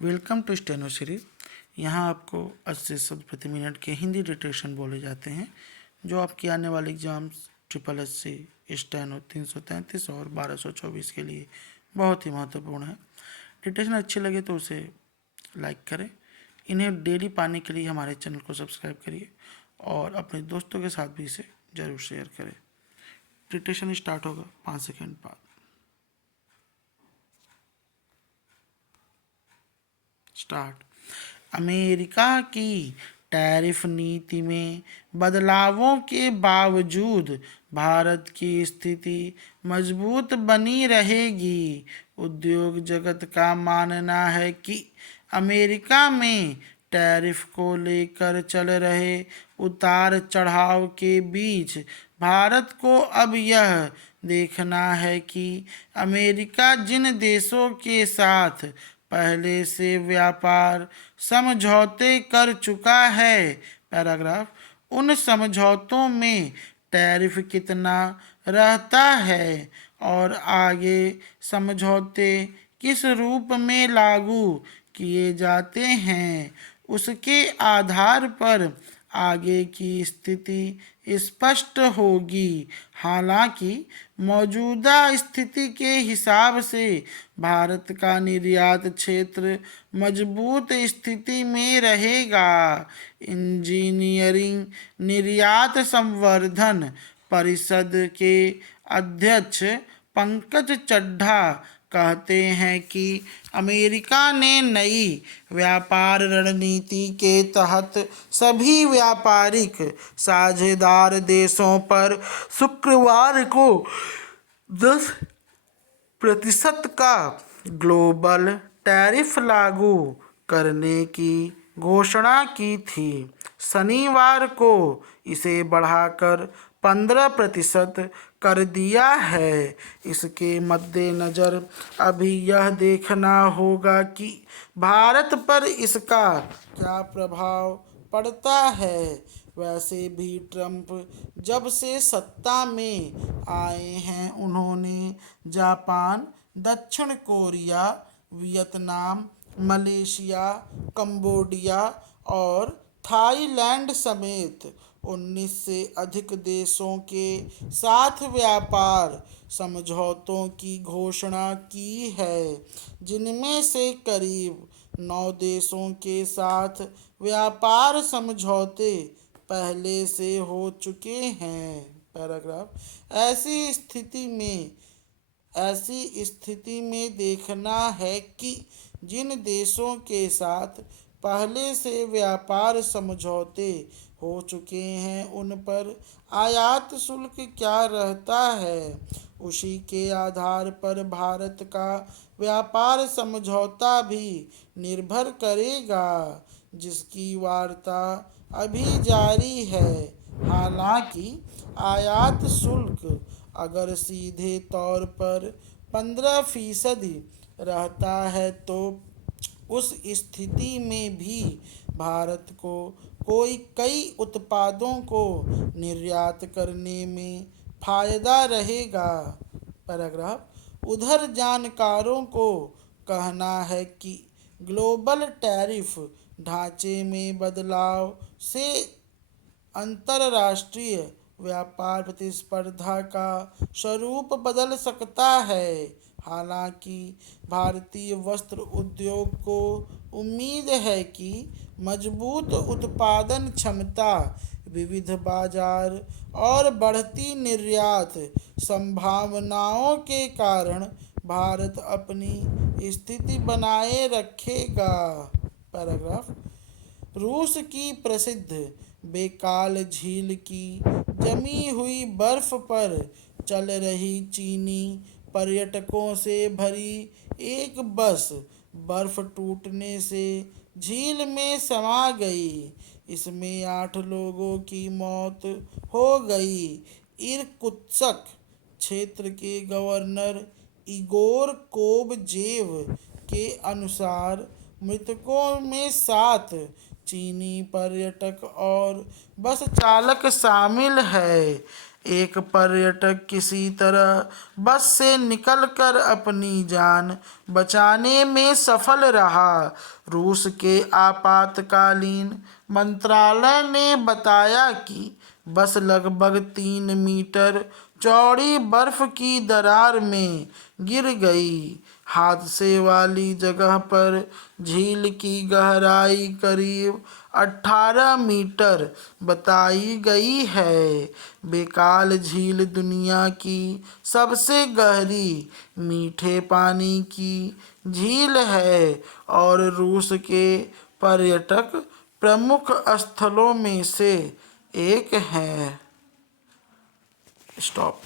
Welcome to steno series. यहाँ आपको 80 शब्द प्रति मिनट के हिंदी डिटेक्शन बोले जाते हैं जो आपकी आने वाले exams triple S C, steno 333 और 1224 के लिए बहुत ही महत्वपूर्ण है। डिटेक्शन अच्छी लगे तो उसे लाइक करें। इन्हें डेली पाने के लिए हमारे चैनल को सब्सक्राइब करिए और अपने दोस्तों के साथ भी इसे ज़रूर शेयर करें। डिटेक्शन स्टार्ट होगा 5 सेकेंड बाद। स्टार्ट। अमेरिका की टैरिफ नीति में बदलावों के बावजूद भारत की स्थिति मजबूत बनी रहेगी। उद्योग जगत का मानना है कि अमेरिका में टैरिफ को लेकर चल रहे उतार चढ़ाव के बीच भारत को अब यह देखना है कि अमेरिका जिन देशों के साथ पहले से व्यापार समझौते कर चुका है, पैराग्राफ, उन समझौतों में टैरिफ कितना रहता है और आगे समझौते किस रूप में लागू किए जाते हैं, उसके आधार पर आगे की स्थिति स्पष्ट होगी। हालांकि मौजूदा स्थिति के हिसाब से भारत का निर्यात क्षेत्र मजबूत स्थिति में रहेगा। इंजीनियरिंग निर्यात संवर्धन परिषद के अध्यक्ष पंकज चड्ढा कहते हैं कि अमेरिका ने नई व्यापार रणनीति के तहत सभी व्यापारिक साझेदार देशों पर शुक्रवार को 10% का ग्लोबल टैरिफ लागू करने की घोषणा की थी। शनिवार को इसे बढ़ाकर 15% कर दिया है। इसके मद्देनज़र अभी यह देखना होगा कि भारत पर इसका क्या प्रभाव पड़ता है। वैसे भी ट्रंप जब से सत्ता में आए हैं उन्होंने जापान, दक्षिण कोरिया, वियतनाम, मलेशिया, कंबोडिया और थाईलैंड समेत 19 से अधिक देशों के साथ व्यापार समझौतों की घोषणा की है, जिनमें से करीब 9 देशों के साथ व्यापार समझौते पहले से हो चुके हैं। पैराग्राफ। ऐसी स्थिति में देखना है कि जिन देशों के साथ पहले से व्यापार समझौते हो चुके हैं उन पर आयात शुल्क क्या रहता है। उसी के आधार पर भारत का व्यापार समझौता भी निर्भर करेगा, जिसकी वार्ता अभी जारी है। हालांकि आयात शुल्क अगर सीधे तौर पर 15% रहता है तो उस स्थिति में भी भारत को कई उत्पादों को निर्यात करने में फायदा रहेगा। पैराग्राफ। उधर जानकारों को कहना है कि ग्लोबल टैरिफ ढांचे में बदलाव से अंतर्राष्ट्रीय व्यापार प्रतिस्पर्धा का स्वरूप बदल सकता है। हालांकि भारतीय वस्त्र उद्योग को उम्मीद है कि मजबूत उत्पादन क्षमता, विविध बाजार और बढ़ती निर्यात संभावनाओं के कारण भारत अपनी स्थिति बनाए रखेगा। पैराग्राफ। रूस की प्रसिद्ध बेकाल झील की जमी हुई बर्फ पर चल रही चीनी पर्यटकों से भरी एक बस बर्फ टूटने से झील में समा गई। इसमें 8 लोगों की मौत हो गई। इरकुत्स्क क्षेत्र के गवर्नर इगोर कोबजेव के अनुसार मृतकों में 7 चीनी पर्यटक और बस चालक शामिल है। एक पर्यटक किसी तरह बस से निकलकर अपनी जान बचाने में सफल रहा। रूस के आपातकालीन मंत्रालय ने बताया कि बस लगभग 3 मीटर चौड़ी बर्फ की दरार में गिर गई। हादसे वाली जगह पर झील की गहराई करीब 18 मीटर बताई गई है। बेकाल झील दुनिया की सबसे गहरी मीठे पानी की झील है और रूस के पर्यटक प्रमुख स्थलों में से एक है। स्टॉप।